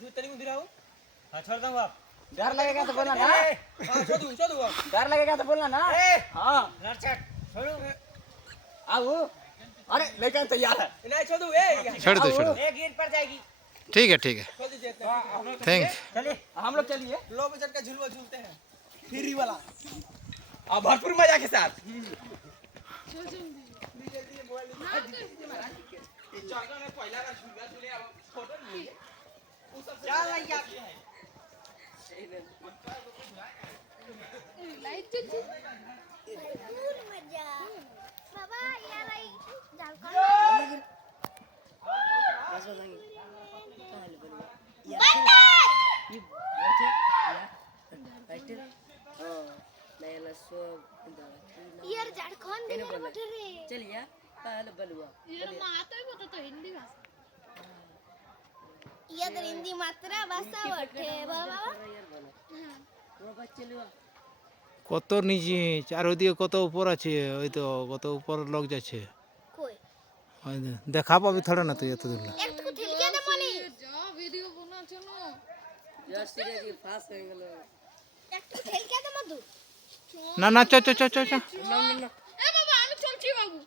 दूध तरी मुझे रहो। हाँ छोड़ दूँगा। डर लगेगा तो बोलना ना। हाँ छोड़ दूँगा। डर लगेगा तो बोलना ना। हाँ नरचट छोड़ो। आओ। अरे लेकिन तैयार है। नहीं छोड़ दूँ छोड़ दो छोड़ दो। एक गिर पर जाएगी। ठीक है ठीक है। छोड़ दीजिए। थैंक्स। चलिए हम लोग चलिए। लो बजट का झुलवा झूलते हैं फ्री वाला और भरपूर मजा के साथ यार झारखंड में बैठे रे चलिए पहले बलुआ ये माता ही बता तो हिंदी भाषा ये तो हिंदी मात्रा भाषा बैठे बाबा কত নিচে চারদিকে কত উপর আছে ওই তো কত উপর লোক যাচ্ছে कोई ওই যে, দেখা পাবি থোড়া না তুই এত দূর না। एक तो ठेल के दे मानी যা ভিডিও বানাচ্ছ না यार सीरियसली फास्ट हो गया एक तो ठेल के दे मधु না না চ চ চ চ চ ना ना ना এ বাবা আমি চলছি বাবু